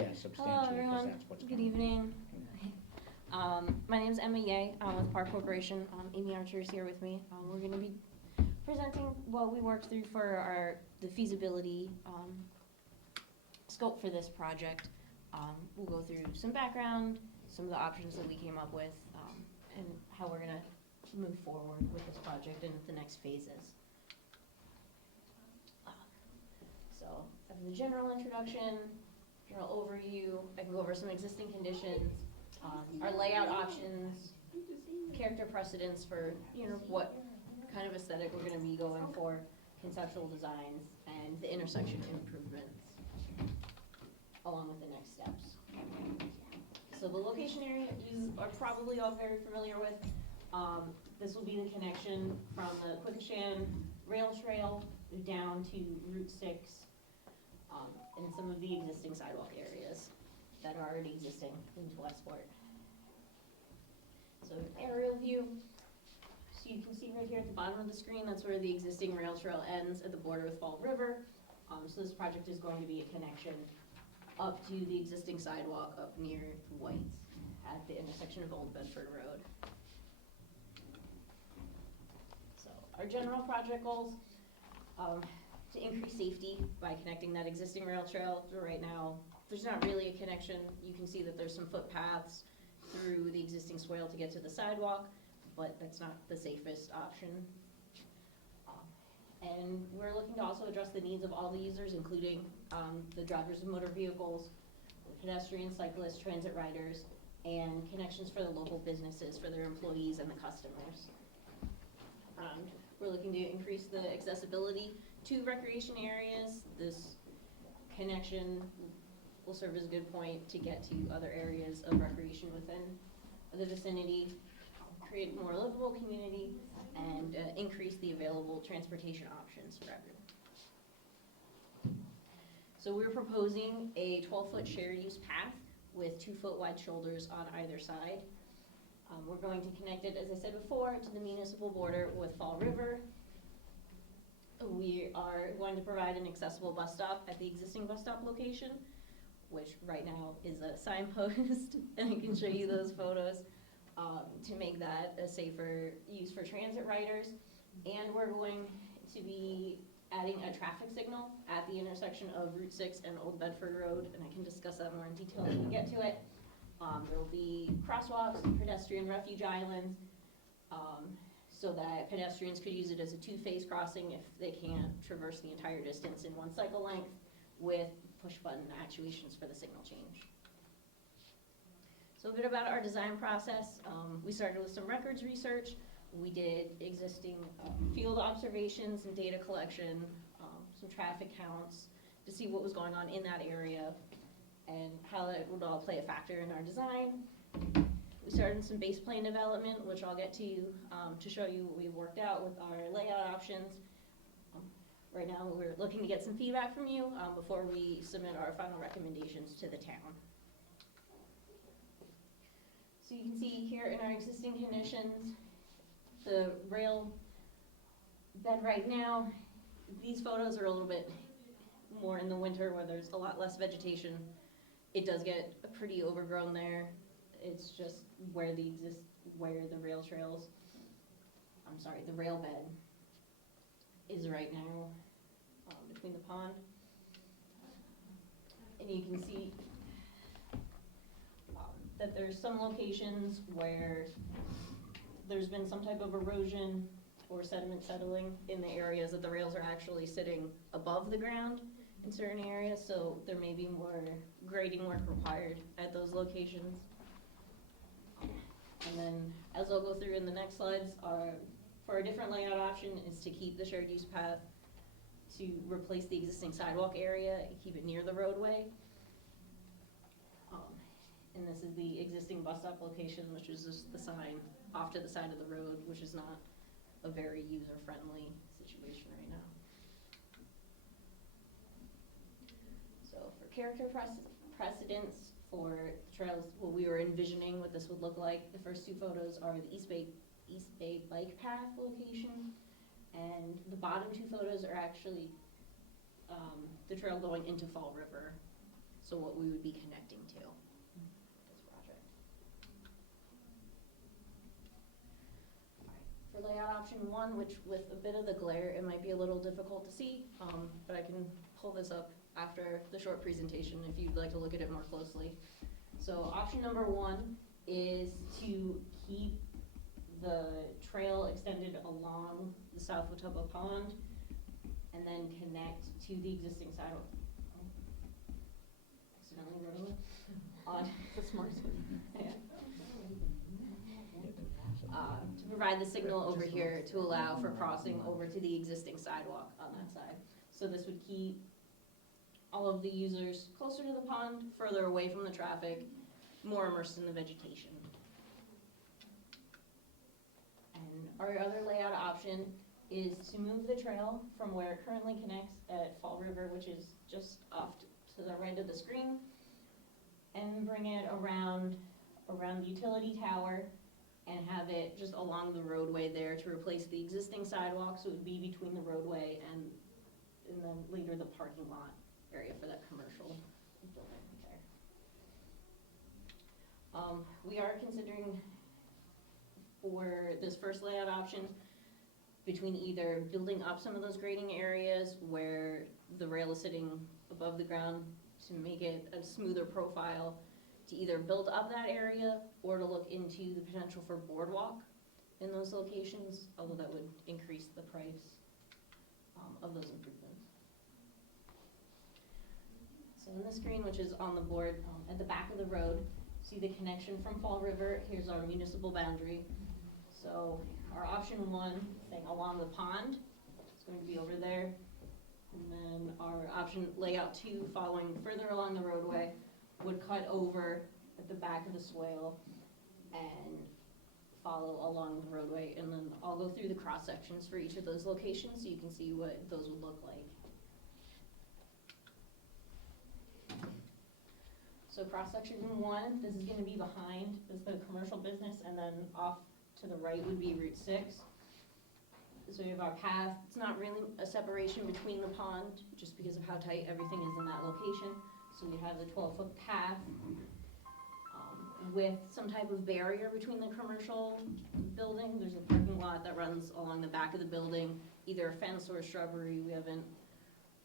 Yeah, substantially, because everyone. that's what's Good coming. evening. My name is Emma Ye. I'm with Park Corporation. Amy Archer is here with me. We're going to be presenting what we worked through for the feasibility scope for this project. We'll go through some background, some of the options that we came up with, and how we're going to move forward with this project and the next phases. So, after the general introduction, general overview, I can go over some existing conditions, our layout options, character precedents for, what kind of aesthetic we're gonna be going for, conceptual designs, and the intersection improvements, along with the next steps. So the location area you are probably all very familiar with. This will be the connection from the Quequechan Rail Trail down to Route 6, and some of the existing sidewalk areas that are already existing into Westport. So aerial view, so you can see right here at the bottom of the screen, that's where the existing rail trail ends at the border with Fall River. So this project is going to be a connection up to the existing sidewalk up near White's at the intersection of Old Bedford Road. So our general project goals, to increase safety by connecting that existing rail trail. So right now, there's not really a connection. You can see that there's some footpaths through the existing swale to get to the sidewalk, but that's not the safest option. And we're looking to also address the needs of all the users, including the drivers of motor vehicles, pedestrians, cyclists, transit riders, and connections for the local businesses, for their employees and the customers. We're looking to increase the accessibility to recreation areas. This connection will serve as a good point to get to other areas of recreation within the vicinity, create a more livable community, and increase the available transportation options for everyone. So we're proposing a 12-foot shared use path with 2-foot wide shoulders on either side. We're going to connect it, as I said before, to the municipal border with Fall River. We are going to provide an accessible bus stop at the existing bus stop location, which right now is a signpost, and I can show you those photos to make that a safer use for transit riders. And we're going to be adding a traffic signal at the intersection of Route 6 and Old Bedford Road, and I can discuss that more in detail as we get to it. There will be crosswalks, pedestrian refuge islands, so that pedestrians could use it as a two-phase crossing if they can't traverse the entire distance in one cycle length, with push-button actuations for the signal change. So a bit about our design process. We started with some records research. We did existing field observations and data collection, some traffic counts to see what was going on in that area and how that would all play a factor in our design. We started some base plan development, which I'll get to show you what we've worked out with our layout options. Right now, we're looking to get some feedback from you before we submit our final recommendations to the town. So you can see here in our existing conditions, the rail bed right now. These photos are a little bit more in the winter where there's a lot less vegetation. It does get pretty overgrown there. It's just where the rail trails, the rail bed is right now between the pond. And you can see that there's some locations where there's been some type of erosion or sediment settling in the areas that the rails are actually sitting above the ground in certain areas, so there may be more grading work required at those locations. And then, as I'll go through in the next slides, for a different layout option is to keep the shared use path to replace the existing sidewalk area and keep it near the roadway. And this is the existing bus stop location, which is just the sign off to the side of the road, which is not a very user-friendly situation right now. So for character precedents for trails, what we were envisioning what this would look like, the first two photos are the East Bay bike path location, and the bottom two photos are actually the trail going into Fall River. so what we would be connecting to this project. For layout option 1, which with a bit of the glare, it might be a little difficult to see, but I can pull this up after the short presentation if you'd like to look at it more closely. So option number 1 is to keep the trail extended along the South Watuppa Pond and then connect to the existing sidewalk. Accidentally wrote it on. That's smart. Yeah. To provide the signal over here to allow for crossing over to the existing sidewalk on that side. So this would keep all of the users closer to the pond, further away from the traffic, more immersed in the vegetation. And our other layout option is to move the trail from where it currently connects at Fall River, which is just off to the right of the screen, and bring it around the utility tower and have it just along the roadway there to replace the existing sidewalk, so it would be between the roadway and then later the parking lot area for that commercial building there. We are considering for this first layout option between either building up some of those grading areas where the rail is sitting above the ground to make it a smoother profile, to either build up that area or to look into the potential for boardwalk in those locations, although that would increase the price of those improvements. So in the screen, which is on the board at the back of the road, see the connection from Fall River. Here's our municipal boundary. So our option 1, saying along the pond, is going to be over there. And then our option layout 2, following further along the roadway, would cut over at the back of the swale and follow along the roadway. And then I'll go through the cross sections for each of those locations so you can see what those would look like. So cross section 1, this is going to be behind the commercial business, and then off to the right would be Route 6. So we have our path. It's not really a separation between the pond, just because of how tight everything is in that location. So we have the 12-foot path with some type of barrier between the commercial building. There's a parking lot that runs along the back of the building, either a fence or a shrubbery. We haven't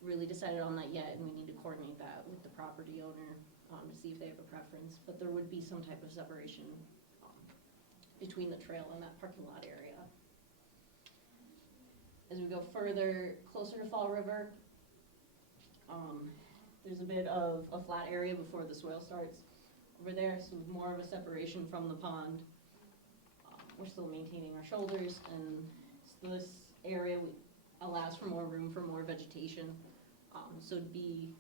really decided on that yet, and we need to coordinate that with the property owner to see if they have a preference. But there would be some type of separation between the trail and that parking lot area. As we go further, closer to Fall River, there's a bit of a flat area before the swale starts over there, so more of a separation from the pond. We're still maintaining our shoulders, and so this area allows for more room for more vegetation. So it'd be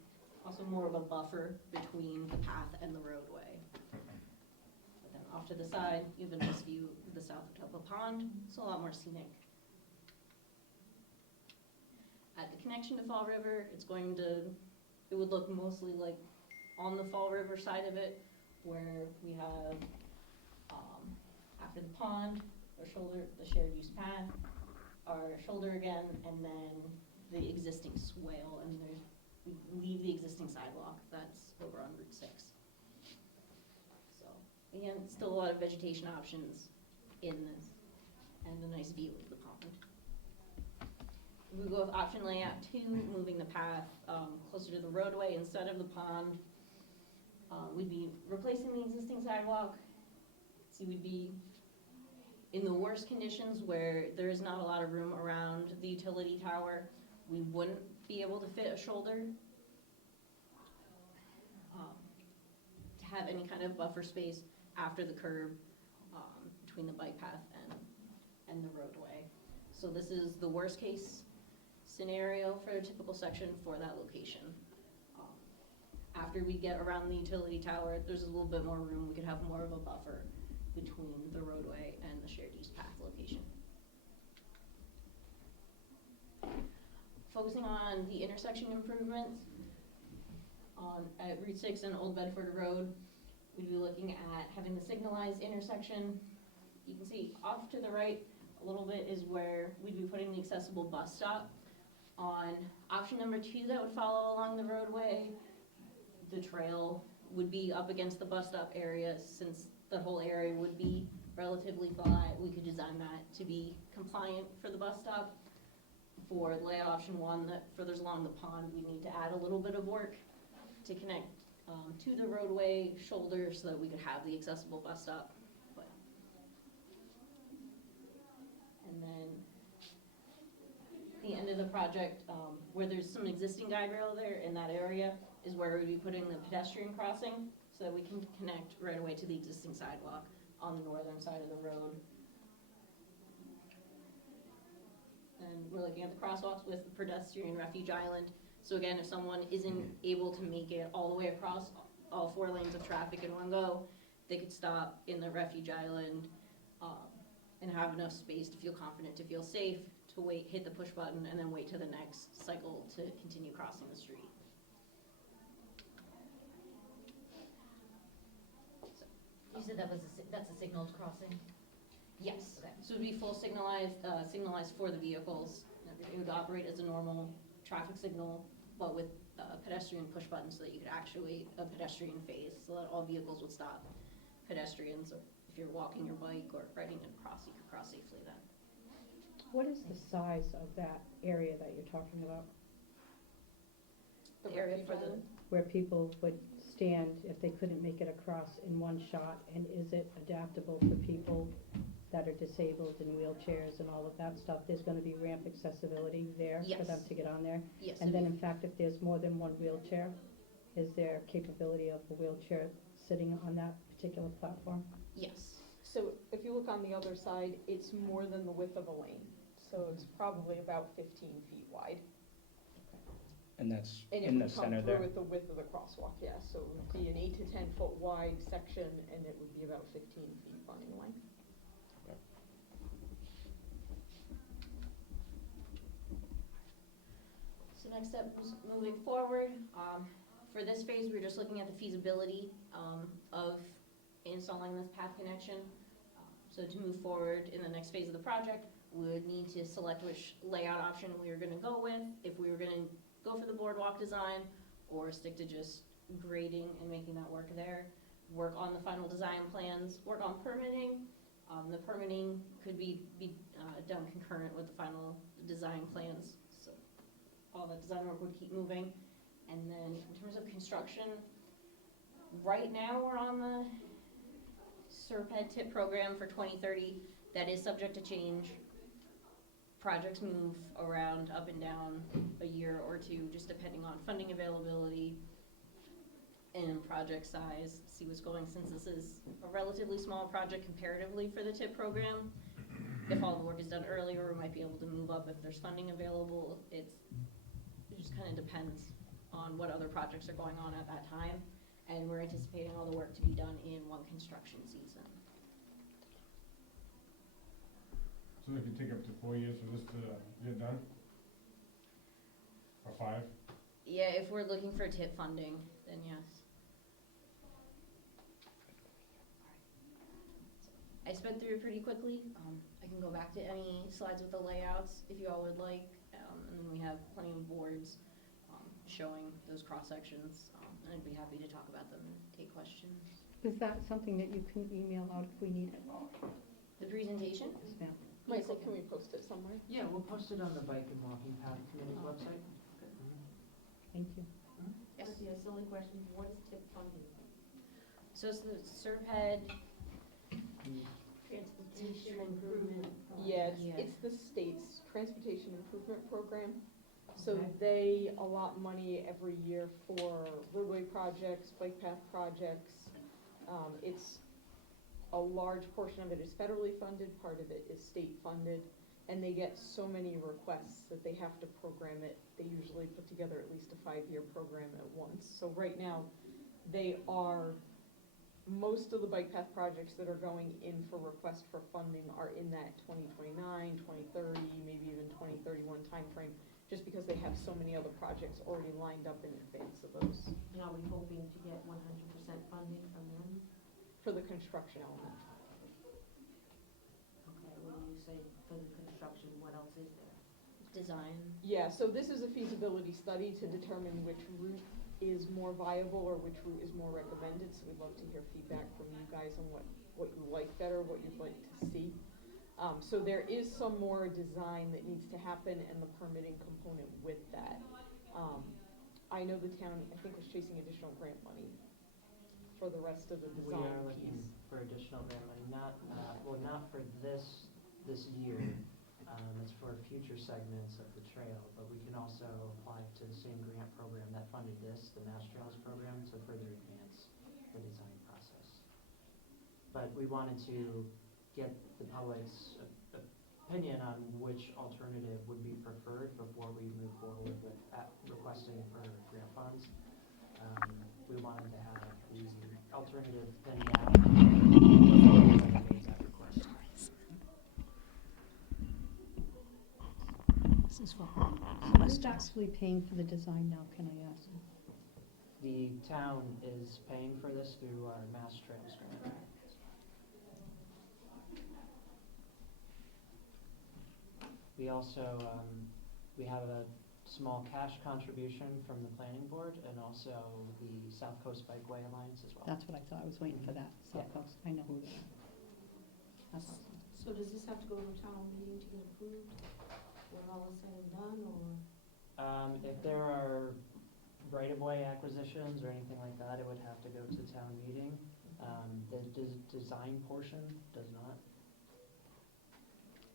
also more of a buffer between the path and the roadway. But then off to the side, you have a nice view of the South Watuppa Pond, so a lot more scenic. At the connection to Fall River, it would look mostly like on the Fall River side of it, where we have, after the pond, our shoulder, the shared use path, our shoulder again, and then the existing swale, and we leave the existing sidewalk that's over on Route 6. So again, still a lot of vegetation options in this, and a nice view of the pond. We go with option layout 2, moving the path closer to the roadway instead of the pond. We'd be replacing the existing sidewalk. So we'd be in the worst conditions where there is not a lot of room around the utility tower. We wouldn't be able to fit a shoulder to have any kind of buffer space after the curb between the bike path and the roadway. So this is the worst case scenario for a typical section for that location. After we get around the utility tower, there's a little bit more room. We could have more of a buffer between the roadway and the shared use path location. Focusing on the intersection improvements at Route 6 and Old Bedford Road, we'd be looking at having the signalized intersection. You can see off to the right a little bit is where we'd be putting the accessible bus stop. On option number 2 that would follow along the roadway, the trail would be up against the bus stop area, since the whole area would be relatively flat, we could design that to be compliant for the bus stop. For layout option one, that furthers along the pond, we need to add a little bit of work to connect to the roadway shoulder so that we could have the accessible bus stop. But- And then the end of the project, where there's some existing guide rail there in that area, is where we'd be putting the pedestrian crossing so that we can connect right away to the existing sidewalk on the northern side of the road. And we're looking at the crosswalks with the pedestrian refuge island. So again, if someone isn't able to make it all the way across all 4 lanes of traffic in one go, they could stop in the refuge island and have enough space to feel confident, to feel safe, to wait, hit the push button, and then wait to the next cycle to continue crossing the street. You said that was that's a signaled crossing? Yes, Okay. so it would be full signalized for the vehicles. It would operate as a normal traffic signal, but with pedestrian push buttons so that you could actuate a pedestrian phase, so that all vehicles would stop. Pedestrians, or if you're walking your bike or riding across, you could cross safely then. What is the size of that area that you're talking about, The area for the, where people would stand if they couldn't make it across in one shot? And is it adaptable for people that are disabled in wheelchairs and all of that stuff? There's gonna be ramp accessibility there for them Yes. to get on there? yes, And then in fact, if there's more than one wheelchair, is there capability of a wheelchair sitting on that particular platform? yes. So if you look on the other side, it's more than the width of a lane. So it's probably about 15 feet wide. And that's And it in the would come center through there. with the width of the crosswalk, yeah. So it would be an 8 to 10 foot wide section, and it would be about 15 feet running length. So next step was moving forward. For this phase, we're just looking at the feasibility of installing this path connection. So to move forward in the next phase of the project, we would need to select which layout option we were gonna go with, if we were gonna go for the boardwalk design, or stick to just grading and making that work there. Work on the final design plans, work on permitting. The permitting could be done concurrent with the final design plans, so all the design work would keep moving. And then in terms of construction, right now we're on the SERPED TIP program for 2030. That is subject to change. Projects move around up and down a year or two, just depending on funding availability and project size. See what's going, since this is a relatively small project comparatively for the TIP program. If all the work is done earlier, we might be able to move up if there's funding available. It just kind of depends on what other projects are going on at that time. And we're anticipating all the work to be done in one construction season. So it could take up to 4 years for this to get done? Or 5? Yeah, if we're looking for TIP funding, then yes. I sped through it pretty quickly. I can go back to any slides with the layouts if you all would like. And then we have plenty of boards showing those cross sections. And I'd be happy to talk about them and take questions. Is that something that you can email out if we need it? The presentation? Yes, ma'am. Michael, can we post it somewhere? Yeah, we'll post it on the Bike and Walking Path Committee's website. Thank you. Yes. Let's see, a silly question, what is TIP funding? So it's the SERPED Transportation improvement. Yeah, Yeah. it's the state's transportation improvement program. So Okay. they allot money every year for roadway projects, bike path projects. It's a large portion of it is federally funded, part of it is state funded, and they get so many requests that they have to program it. They usually put together at least a 5-year program at once. So right now, most of the bike path projects that are going in for request for funding are in that 2029, 2030, maybe even 2031 timeframe, just because they have so many other projects already lined up in advance of those And are we hoping to get 100% funding from them? for the construction element. Okay, when you say for the construction, what else is there? design. Yeah, so this is a feasibility study to determine which route is more viable or which route is more recommended, so we'd love to hear feedback from you guys on what you like better, what you'd like to see. So there is some more design that needs to happen and the permitting component with that. I know the town, I think, was chasing additional grant money for the rest of the We design are looking piece. for additional grant money, not for this year. It's for future segments of the trail, but we can also apply to the same grant program that funded this, the Mass Trails program, to further advance the design process. But we wanted to get the public's opinion on which alternative would be preferred before we move forward with requesting for grant funds. We wanted to have the alternative pinned down before we made that request. Who's actually paying for the design now, can I ask? The town is paying for this through our Mass Trails grant. We also, we have a small cash contribution from the planning board and also the South Coast Bikeway Alliance as well. That's what I thought, I was waiting for that, South Yeah. Coast, I know who they are. That's awesome. So does this have to go to a town meeting to get approved, when all is said and done, or? If there are right-of-way acquisitions or anything like that, it would have to go to town meeting. The design portion does not.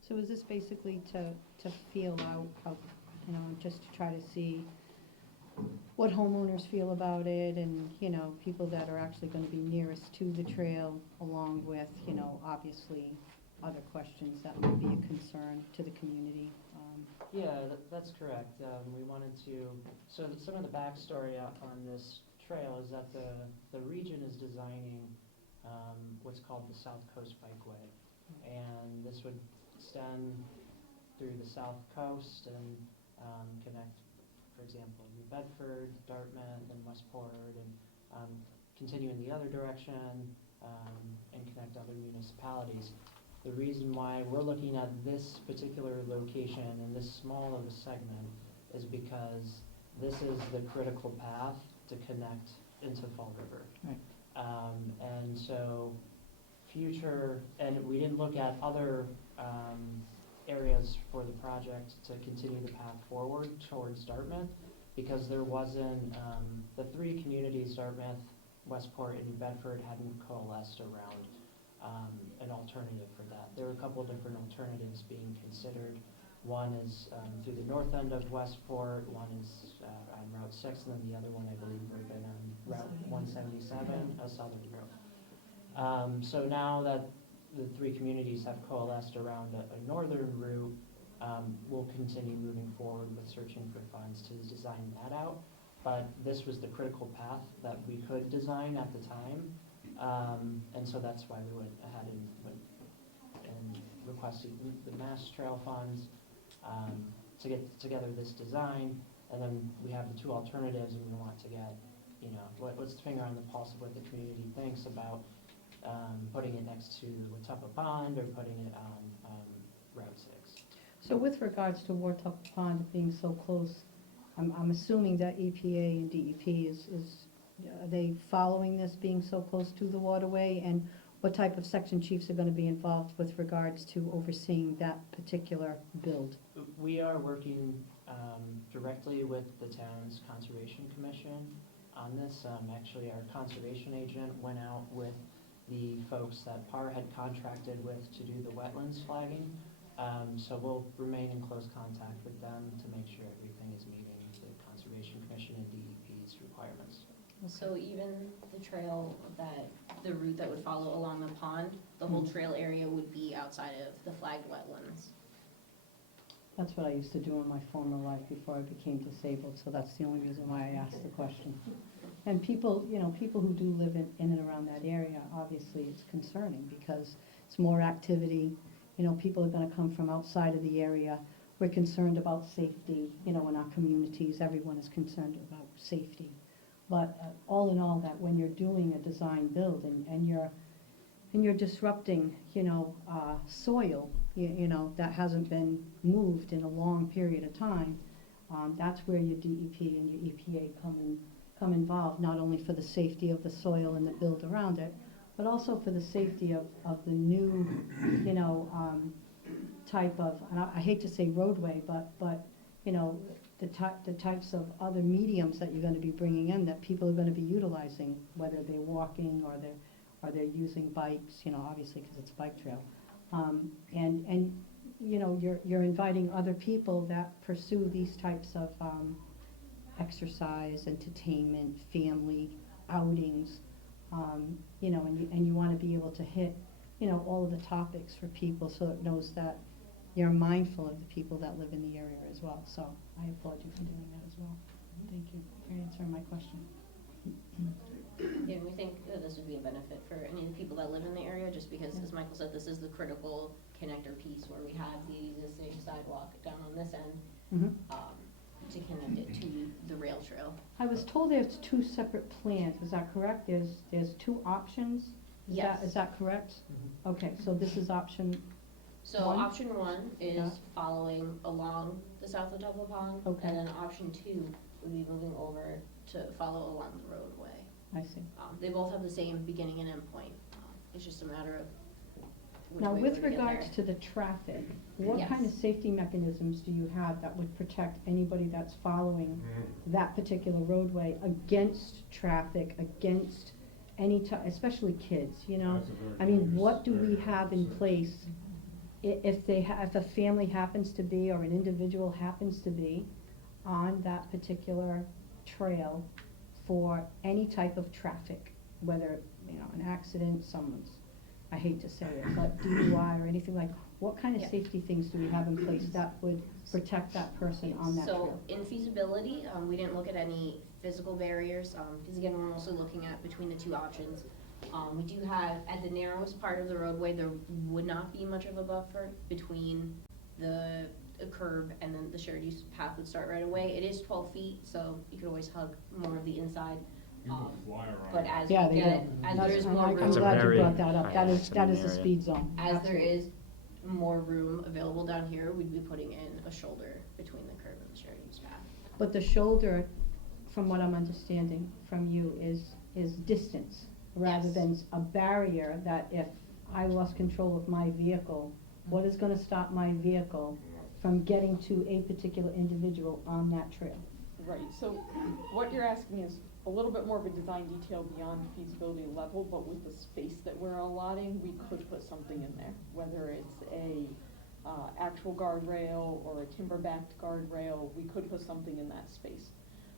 So is this basically to feel out, just to try to see what homeowners feel about it and, people that are actually gonna be nearest to the trail, along with, obviously, other questions that might be a concern to the community? Yeah, that's correct. We wanted to, so some of the backstory on this trail is that the region is designing what's called the South Coast Bikeway. And this would extend through the South Coast and connect, for example, New Bedford, Dartmouth, and Westport, and continue in the other direction and connect other municipalities. The reason why we're looking at this particular location and this small of a segment is because this is the critical path to connect into Fall River. Right. And so and we didn't look at other areas for the project to continue the path forward towards Dartmouth, because there wasn't, the three communities, Dartmouth, Westport, and New Bedford, hadn't coalesced around an alternative for that. There were a couple of different alternatives being considered. One is through the north end of Westport, one is on Route 6, and then the other one, I believe, would have been on Route 177, a southern route. So now that the three communities have coalesced around a northern route, we'll continue moving forward with searching for funds to design that out. But this was the critical path that we could design at the time. And so that's why we went ahead and requested the Mass Trail funds to get together this design. And then we have the two alternatives, and we want to get, what's the finger on the pulse of what the community thinks about putting it next to Watuppa Pond or putting it on Route 6. So with regards to Watuppa Pond being so close, I'm assuming that EPA and DEP are they following this being so close to the waterway? And what type of section chiefs are gonna be involved with regards to overseeing that particular build? We are working directly with the town's Conservation Commission on this. Actually, our conservation agent went out with the folks that PAR had contracted with to do the wetlands flagging. So we'll remain in close contact with them to make sure everything is meeting the Conservation Commission and DEP's requirements. So even the trail the route that would follow along the pond, the whole trail area would be outside of the flagged wetlands. That's what I used to do in my former life before I became disabled, so that's the only reason why I asked the question. And people, people who do live in and around that area, obviously it's concerning because it's more activity. People are gonna come from outside of the area. We're concerned about safety, in our communities, everyone is concerned about safety. But all in all, that when you're doing a design build and you're disrupting, soil, that hasn't been moved in a long period of time, that's where your DEP and your EPA come involved, not only for the safety of the soil and the build around it, but also for the safety of the new, you know, type of, and I hate to say roadway, but, you know, the types of other mediums that you're gonna be bringing in that people are gonna be utilizing, whether they're walking or they're using bikes, you know, obviously, because it's a bike trail. And, you know, you're inviting other people that pursue these types of, exercise, entertainment, family outings, you know, and you wanna be able to hit, you know, all of the topics for people so it knows that you're mindful of the people that live in the area as well. So I applaud you for doing that as well. Thank you for answering my question. Yeah, and we think that this would be a benefit for any of the people that live in the area, just because, as Michael said, this is the critical connector piece where we have the existing sidewalk down on this end, Mhm. to connect it to the rail trail. I was told there's two separate plans, is that correct? There's two options? Yes. Is that correct? Okay, so this is option, So One? option one Yeah. is following along the south of Temple Pond. Okay. And then option two would be moving over to follow along the roadway. I see. They both have the same beginning and end point. It's just a matter of which Now, way with we're gonna get regards there. to the traffic, what kind of Yes. safety mechanisms do you have that would protect anybody that's following that particular roadway against traffic, against any especially kids, you know? That's a very I mean, dangerous what do we area, have in so- place if if a family happens to be, or an individual happens to be on that particular trail for any type of traffic, whether, you know, an accident, someone's, I hate to say it, but DUI or anything like, what kind of Yeah. safety things do we have in place that would protect that person on that trail? So in feasibility, we didn't look at any physical barriers, because again, we're also looking at between the two options. We do have, at the narrowest part of the roadway, there would not be much of a buffer between the curb and then the shared use path would start right away. It is 12 feet, so you could always hug more of the inside. People fly around. But as Yeah, we they get, do. as That's- there is I'm more like- I'm room, glad you very brought that up. high That is accident a area. speed zone. as there Absolutely. is more room available down here, we'd be putting in a shoulder between the curb and the shared use path. But the shoulder, from what I'm understanding from you, is distance, rather Yes. than a barrier that if I lost control of my vehicle, what is gonna stop my vehicle from getting to a particular individual on that trail? Right, so what you're asking is a little bit more of a design detail beyond feasibility level, but with the space that we're allotting, we could put something in there, whether it's a actual guardrail or a timber-backed guardrail, we could put something in that space.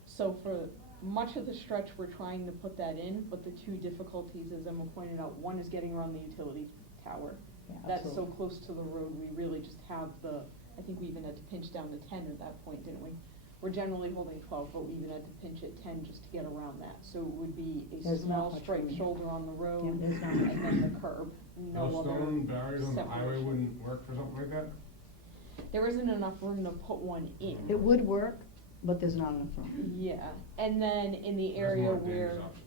So for much of the stretch, we're trying to put that in, but the two difficulties, as Emma pointed out, one is getting around the utility tower. Yeah, That's so absolutely. close to the road, we really just have I think we even had to pinch down to 10 at that point, didn't we? We're generally holding 12, but we even had to pinch at 10 just to get around that. So it would be a There's not small much striped room. shoulder on the road, Yeah, there's not and much then the curb, no Those other stone barriers on the highway separation. wouldn't work for something like that? There isn't enough room to put one in. It would work, but there's not enough room. Yeah, and then in the That's area more dangerous where, option.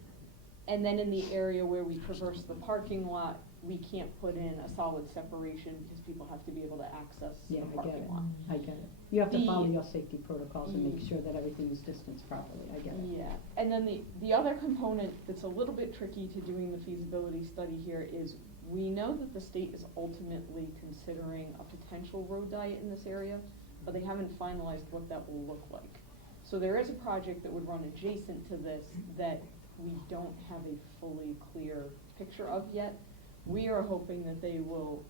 and then in the area where we traverse the parking lot, we can't put in a solid separation because people have to be able to access the Yeah, I get parking it. lot. I get it. You have to The- follow your safety protocols and make Ye- sure that everything is distanced properly. I get it. Yeah, and then the other component that's a little bit tricky to doing the feasibility study here is we know that the state is ultimately considering a potential road diet in this area, but they haven't finalized what that will look like. So there is a project that would run adjacent to this that we don't have a fully clear picture of yet. We are hoping that they will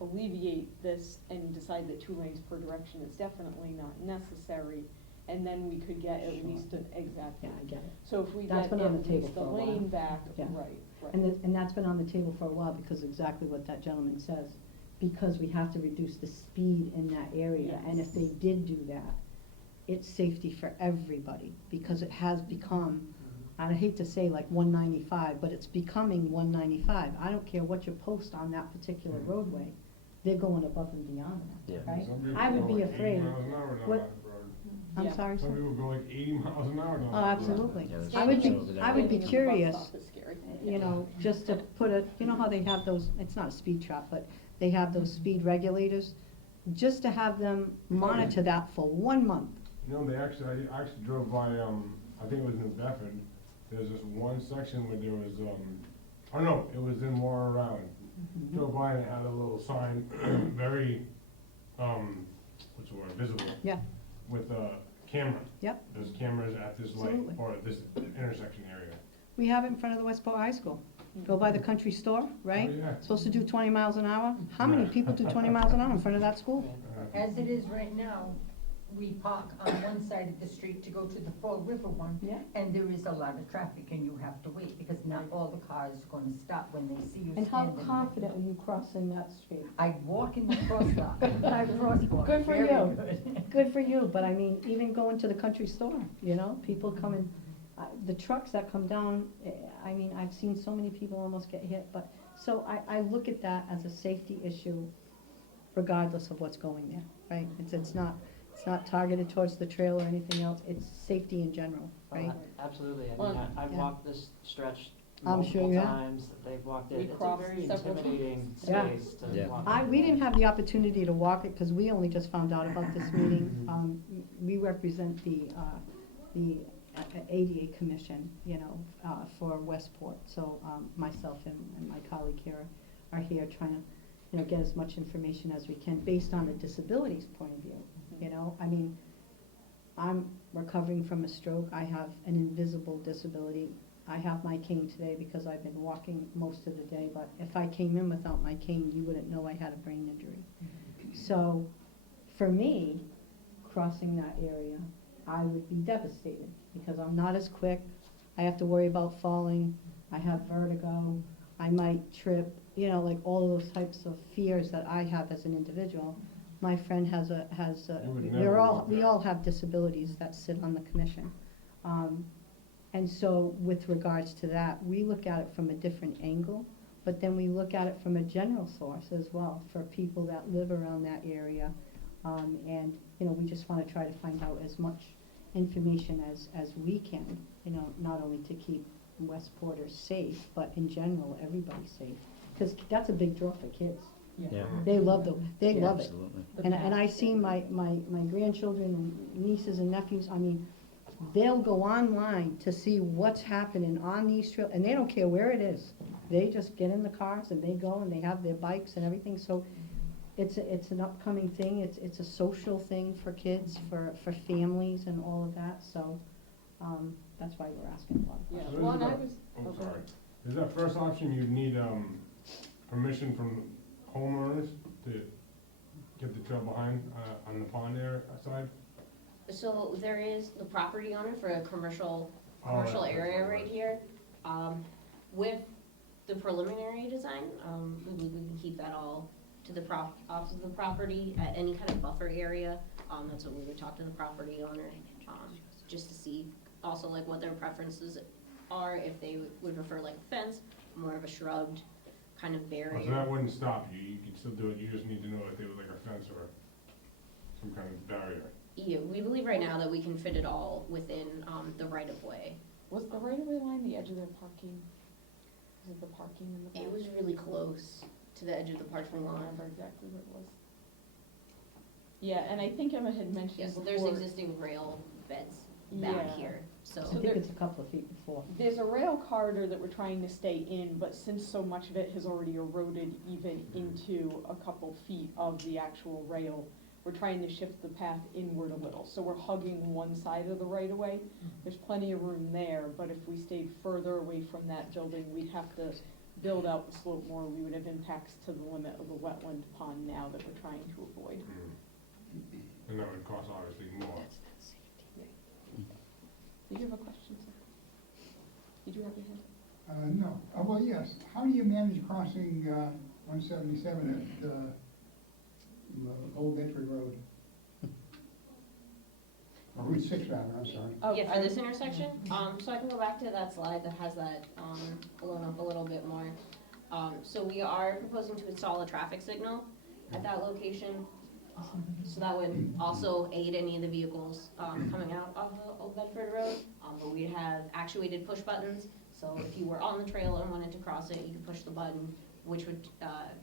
alleviate this and decide that 2 lanes per direction is definitely not necessary, and then we could get at least an, exactly. Yeah, I get it. So if we That's get been on at the table least for a a while. lane back, Yeah. right, right. And that's been on the table for a while, because exactly what that gentleman says, because we have to reduce the speed in that area, and if they Yes. did do that, it's safety for everybody, because it has become, and I hate to say like 195, but it's becoming 195. I don't care what you post on that particular roadway, they're going above and beyond that, Yeah. right? Some people I would go be like 80 afraid. miles an hour down What- that road. I'm Yeah. sorry, Some sir? people go like 80 miles an hour down Oh, that road. absolutely. Yeah, there's I would be, roads that I would be Getting to the bus curious, stop is scary. you know, just to put a, you know how they have those, it's not a speed trap, but they have those speed regulators, just to have them monitor that for 1 month. You know, they actually, I actually drove by, I think it was New Bedford, there's this one section where there was, oh no, it was in War Around. Drove by and it had a little sign, very, what's the word, visible. Yeah. With a camera. Yep. There's cameras at this light, Absolutely. or this intersection area. We have it in front of the Westport High School. Go by the country store, right? Oh, yeah. Supposed to do 20 miles an hour. How many people do 20 miles an hour in front of that school? As it is right now, we park on one side of the street to go to the Fall River one, Yeah. and there is a lot of traffic, and you have to wait, because not all the cars are gonna stop when they see you And how standing there. confident are you crossing that street? I walk in the crosswalk, I crosswalk. Good for very you. good. Good for you, but I mean, even going to the country store, you know, people coming, the trucks that come down, I mean, I've seen so many people almost get hit, but, so I look at that as a safety issue regardless of what's going there, right? It's not targeted towards the trail or anything else, it's safety in general, right? Absolutely, I Well, mean, I've yeah. walked this stretch I'm sure multiple you have. times, they've walked it, We it's a crossed very several times. intimidating Yeah. space to Yeah. walk. We didn't have the opportunity to walk it, cause we only just found out about this meeting. We represent the ADA Commission, you know, for Westport. So, myself and my colleague here are here trying to, you know, get as much information as we can based on the disabilities point of view, you know? I mean, I'm recovering from a stroke. I have an invisible disability. I have my cane today because I've been walking most of the day, but if I came in without my cane, you wouldn't know I had a brain injury. So, for me, crossing that area, I would be devastated because I'm not as quick. I have to worry about falling. I have vertigo. I might trip, you know, like all of those types of fears that I have as an individual. My friend has a, You would we're never all, walk we that. all have disabilities that sit on the commission. And so with regards to that, we look at it from a different angle, but then we look at it from a general source as well for people that live around that area. And, you know, we just wanna try to find out as much information as we can, you know, not only to keep Westporters safe, but in general, everybody safe. Cause that's a big draw for kids. Yeah. They love they Yeah. love it. Absolutely. And I see my grandchildren and nieces and nephews, I mean, they'll go online to see what's happening on these trails, and they don't care where it is. They just get in the cars and they go and they have their bikes and everything, so it's an upcoming thing, it's a social thing for kids, for families and all of that, so, that's why we're asking a lot of Yeah, So well, this and is I a- was, Oh, okay. sorry. Is that first option, you'd need, permission from homeowners to get the trail behind, on the pond there side? So there is the property owner for a commercial Oh, that's area what it right was. here. With the preliminary design, we believe we can keep that all to the off of the property at any kind of buffer area. That's what we would talk to the property owner, just to see also like what their preferences are, if they would prefer like a fence, more of a shrubbed kind of Oh, barrier. so that wouldn't stop you, you could still do it, you just need to know if they would like a fence or some kind of barrier. Yeah, we believe right now that we can fit it all within, the right of way. Was the right-of-way line the edge of their parking? Was it the parking in the back? It was really close to the edge of the I parking don't lot. remember exactly what it was. Yeah, and I think Emma had mentioned Yes, before. there's existing rail beds back Yeah. here, so. I So think there- it's a couple of feet before. There's a rail corridor that we're trying to stay in, but since so much of it has already eroded even into a couple feet of the actual rail, we're trying to shift the path inward a little. So we're hugging one side of the right of way. There's plenty of room there, but if we stayed further away from that building, we'd have to build out the slope more. We would have impacts to the limit of the wetland pond now that we're trying to avoid. And that would cost obviously more. Did you have a question, sir? Did you have your hand? No. Well, yes. How do you manage crossing 177 at Old Bedford Road? Or Route 6 rather, I'm sorry. Oh, Yeah, for this intersection, so I can go back to that slide that has that, blown up a little bit more. So we are proposing to install a traffic signal at that location. So that would also aid any of the vehicles, coming out of the Old Bedford Road. But we'd have actuated push buttons, so if you were on the trail and wanted to cross it, you could push the button, which would,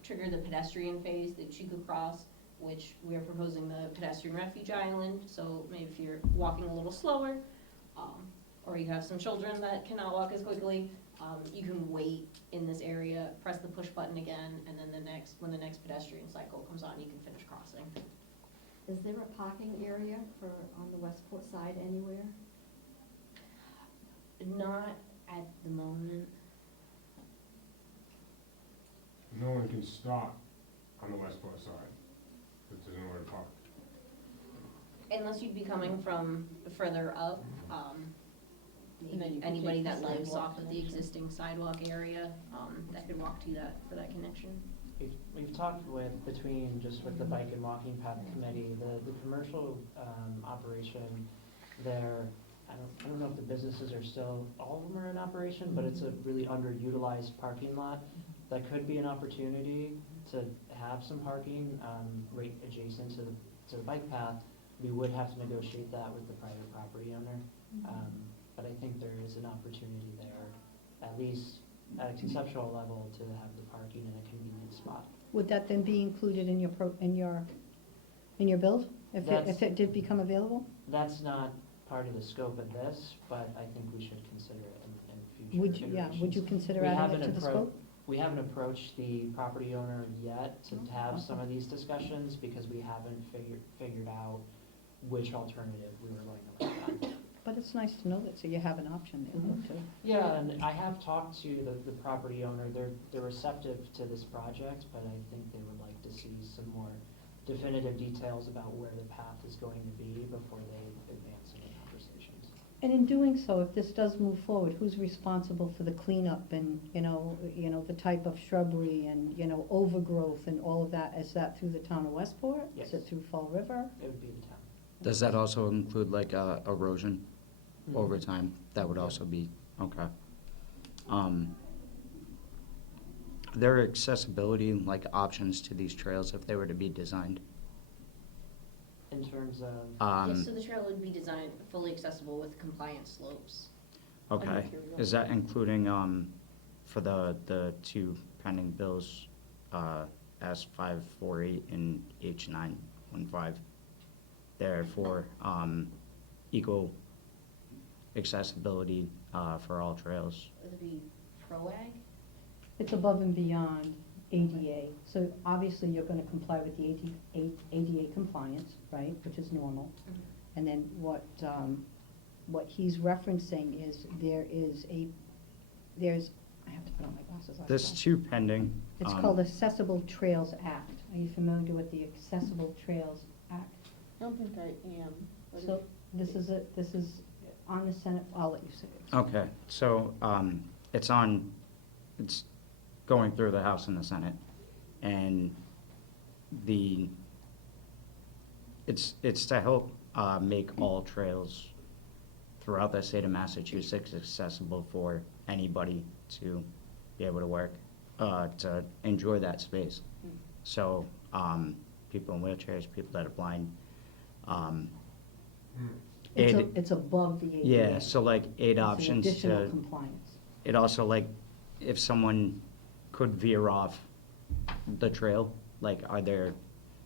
trigger the pedestrian phase that you could cross, which we are proposing the pedestrian refuge island, so maybe if you're walking a little slower, or you have some children that cannot walk as quickly, you can wait in this area, press the push button again, and then when the next pedestrian cycle comes on, you can finish crossing. Is there a parking area on the Westport side anywhere? Not at the moment. No one can stop on the Westport side, if there's nowhere to park. Unless you'd be coming from further up, And then you could anybody take the that lives sidewalk off of the connection. existing sidewalk area, that could walk to that, for that connection. We've talked between the bike and walking path committee, the commercial, operation there, I don't know if the businesses are still, all of them are in operation, but it's a really underutilized parking lot. That could be an opportunity to have some parking, right adjacent to the bike path. We would have to negotiate that with the private property owner. But I think there is an opportunity there, at least at a conceptual level, to have the parking in a convenient spot. Would that then be included in your build, if That's- it did become available? That's not part of the scope of this, but I think we should consider it in future Would you, iterations. would you consider We adding haven't it to the appro- scope? We haven't approached the property owner yet to have some of these discussions because we haven't figured out which alternative we were going to look at. But it's nice to know that, so you have an option there, though, too. Yeah, and I have talked to the property owner, they're receptive to this project, but I think they would like to see some more definitive details about where the path is going to be before they advance any conversations. And in doing so, if this does move forward, who's responsible for the cleanup and, the type of shrubbery and, overgrowth and all of that? Is that through the town of Westport? Yes. Is it through Fall River? It would be the town. Does that also include like erosion over time? That would also be, okay. There are accessibility like options to these trails if they were to be designed. In terms of, Yes, so the trail would be designed fully accessible with compliant slopes. Okay, material. is that including, for the two pending bills, S548 and H915? There for, equal accessibility, for all trails? It would be PROAG? It's above and beyond ADA. So obviously, you're gonna comply with the ADA compliance, right, which is normal. Mhm. And then what he's referencing is there's, I have to put on my glasses. I There's forgot. two pending. It's called Accessible Trails Act. Are you familiar with the Accessible Trails Act? I don't think I am. but So this is on the Senate, I'll let you say it. Okay, so, it's going through the House and the Senate, and it's to help, make all trails throughout the state of Massachusetts accessible for anybody to be able to work, to enjoy that space. So, people in wheelchairs, people that are blind, It's above the ADA. yeah, so like aid It's an options additional to, compliance. it also like, if someone could veer off the trail, like are there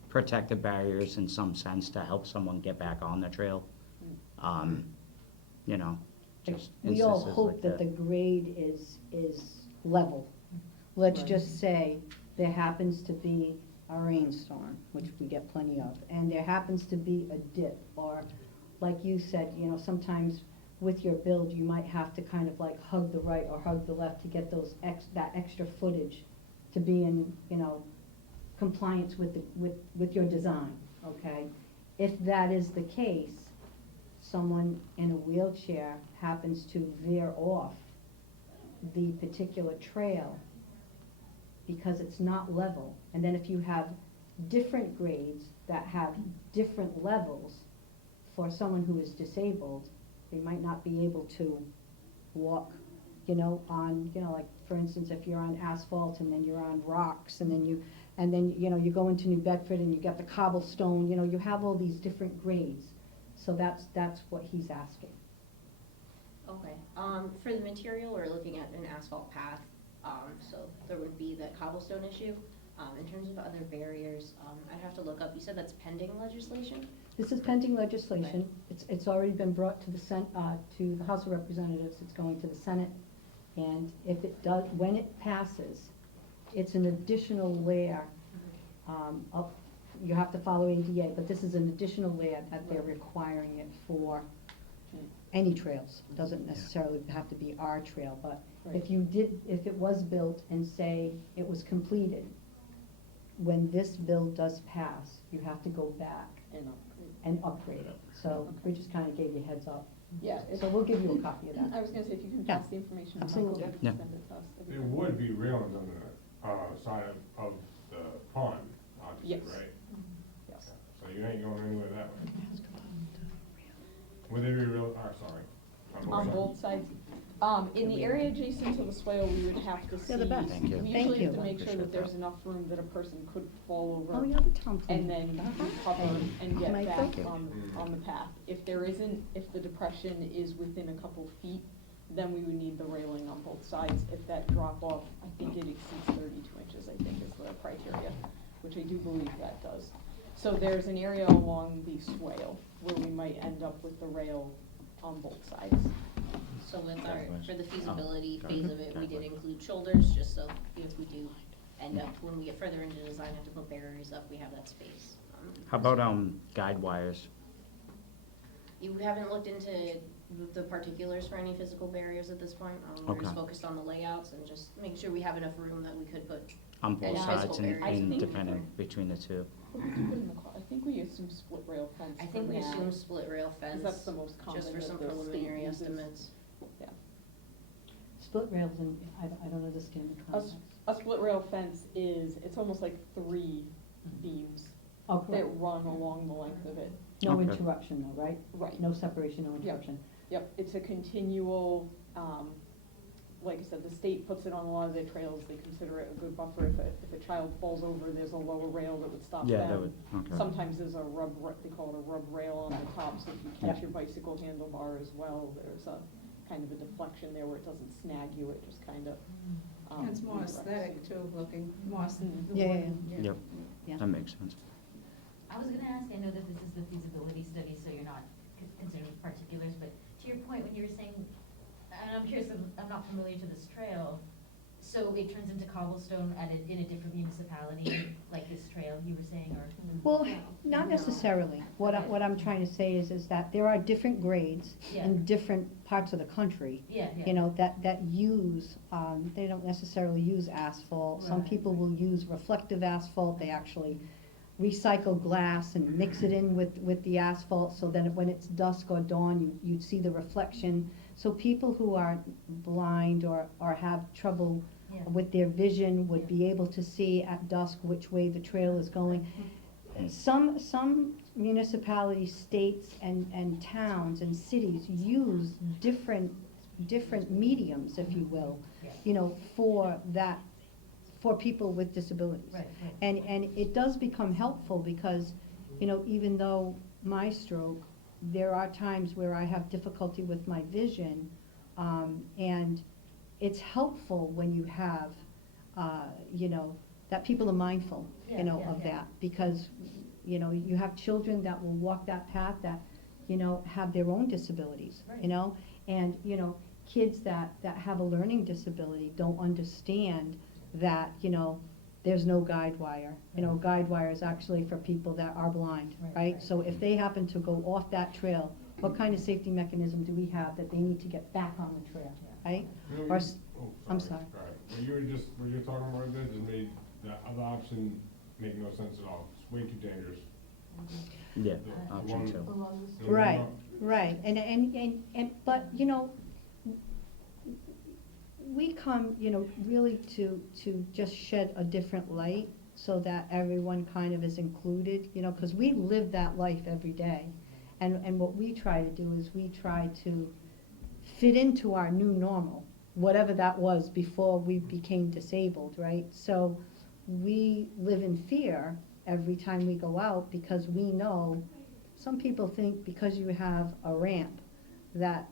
protective barriers in some sense to help someone get back on the trail? Just We all instances hope like that the grade is level. Let's Right. just say there happens to be a rainstorm, which we get plenty of, and there happens to be a dip, or like you said, sometimes with your build, you might have to kind of like hug the right or hug the left to get that extra footage to be in, compliance with your design, okay? If that is the case, someone in a wheelchair happens to veer off the particular trail because it's not level, and then if you have different grades that have different levels for someone who is disabled, they might not be able to walk, like, for instance, if you're on asphalt and then you're on rocks, and then you go into New Bedford and you got the cobblestone, you have all these different grades. So that's what he's asking. Okay, for the material, we're looking at an asphalt path, so there would be the cobblestone issue. In terms of other barriers, I'd have to look up, you said that's pending legislation? This is pending legislation. It's It's already been brought to to the House of Representatives, it's going to the Senate. And if it does, when it passes, it's an additional layer, up, you have to follow ADA, but this is an additional layer that they're requiring it for any trails. Doesn't necessarily have to be our trail, but if it was built and say it was completed, when this bill does pass, you have to go back and upgrade it. So we just kinda gave you a heads up. Yeah. So we'll give you a copy of that. I was gonna say, if you can Yeah, pass the information to Michael, absolutely. send Yeah. it to us. that'd be There great. would be railings on the side of the pond, obviously, Yes. right? Yes. So you ain't going anywhere that way. Would there be real, sorry. On both sides. In the area adjacent to the swale, we would have to see. They're the best. Thank you. We Thank usually have you. to make sure Appreciate that there's that. enough room that a person could fall Oh, over yeah, the town plan. and then recover and get Michael? back Thank you. on the path. If there isn't, if the depression is within a couple feet, then we would need the railing on both sides. If that drop off, I think it exceeds 32 inches, I think is the criteria, which I do believe that does. So there's an area along the swale where we might end up with the rail on both sides. So with Definitely. for the feasibility Oh, phase of it, we did definitely. include shoulders, just so if we do end up, when we get further into design, have to put barriers up, we have that space. How about, guide wires? You haven't looked into the particulars for any physical barriers at this point? We're just Okay. focused on the layouts and just making sure we have enough room that we could put. On both Yeah, sides physical and barriers. independent between the two? What did you put in the I think we assume split rail fence I for think we now, assume split rail 'cause fence, that's the most common just for that some the state preliminary uses. estimates. Split rails and, I don't understand the concept. A split rail fence is, it's almost like 3 beams Oh, that correct. run along the length of it. No Okay. interruption though, right? Right. No separation, no Yep. interruption. Yep, it's a continual, like I said, the state puts it on a lot of their trails, they consider it a good buffer. If a child falls over, there's a lower rail that would stop them. Yeah, that would, okay. Sometimes there's a they call it a rub rail on the top, so if you catch Yeah. your bicycle handlebar as well, there's a kind of a deflection there where it doesn't snag you, it just kind of. It's more redirects. aesthetic too, looking, more the Yeah, wooden, Yep, Yeah. that makes sense. I was gonna ask, I know that this is the feasibility study, so you're not considering particulars, but to your point, when you were saying, and I'm curious, I'm not familiar to this trail, so it turns into cobblestone in a different municipality, like this trail you were saying, or? Well, not necessarily. What I'm trying to say is that there are different grades Yeah. in different parts of the country, Yeah, yeah. you know, that use, they don't necessarily use asphalt. Some Right. people will use reflective asphalt, they actually recycle glass and mix it in with the asphalt, so that when it's dusk or dawn, you'd see the reflection. So people who are blind or have trouble Yeah. with their vision would be able to see at dusk which way the trail is going. Some municipalities, states, and towns and cities use different mediums, if you will, Yeah. you know, for people with disabilities. Right, right. And it does become helpful because, you know, even though my stroke, there are times where I have difficulty with my vision, and it's helpful when you have, you know, that people are mindful, Yeah, you know, yeah, of yeah. that. Because, you know, you have children that will walk that path that, you know, have their own disabilities, Right. you know? And, you know, kids that have a learning disability don't understand that, you know, there's no guide wire. You know, guide wire is actually for people that are blind, Right, right? right. So if they happen to go off that trail, what kind of safety mechanism do we have that they need to get back on the trail, right? You know, Or you- s- oh, I'm sorry. All right, what you were talking about there just made that other option make no sense at all. It's way too dangerous. Yeah, The option one- two. the Right, one- right, and, but, you know, we come, you know, really to just shed a different light so that everyone kind of is included, you know, because we live that life every day. And what we try to do is we try to fit into our new normal, whatever that was before we became disabled, right? So we live in fear every time we go out because we know, some people think because you have a ramp that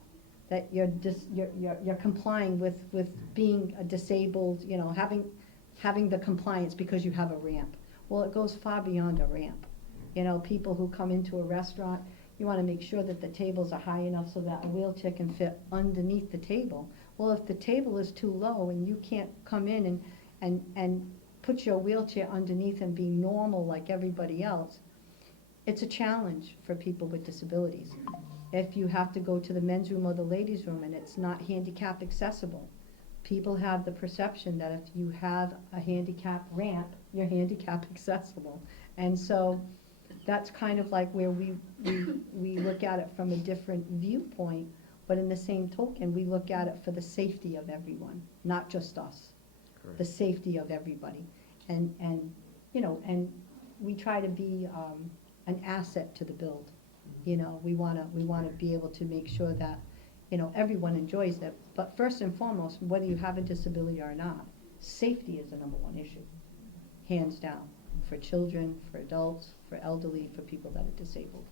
you're complying with being a disabled, you know, having the compliance because you have a ramp. Well, it goes far beyond a ramp. You know, people who come into a restaurant, you wanna make sure that the tables are high enough so that a wheelchair can fit underneath the table. Well, if the table is too low and you can't come in and put your wheelchair underneath and be normal like everybody else, it's a challenge for people with disabilities. If you have to go to the men's room or the ladies' room and it's not handicap accessible, people have the perception that if you have a handicap ramp, you're handicap accessible. And so that's kind of like where we look at it from a different viewpoint, but in the same token, we look at it for the safety of everyone, not just us. Correct. The safety of everybody. And you know, and we try to be an asset to the build. You know, we wanna be able to make sure that, you know, everyone enjoys it. But first and foremost, whether you have a disability or not, safety is the number one issue, hands down, for children, for adults, for elderly, for people that are disabled.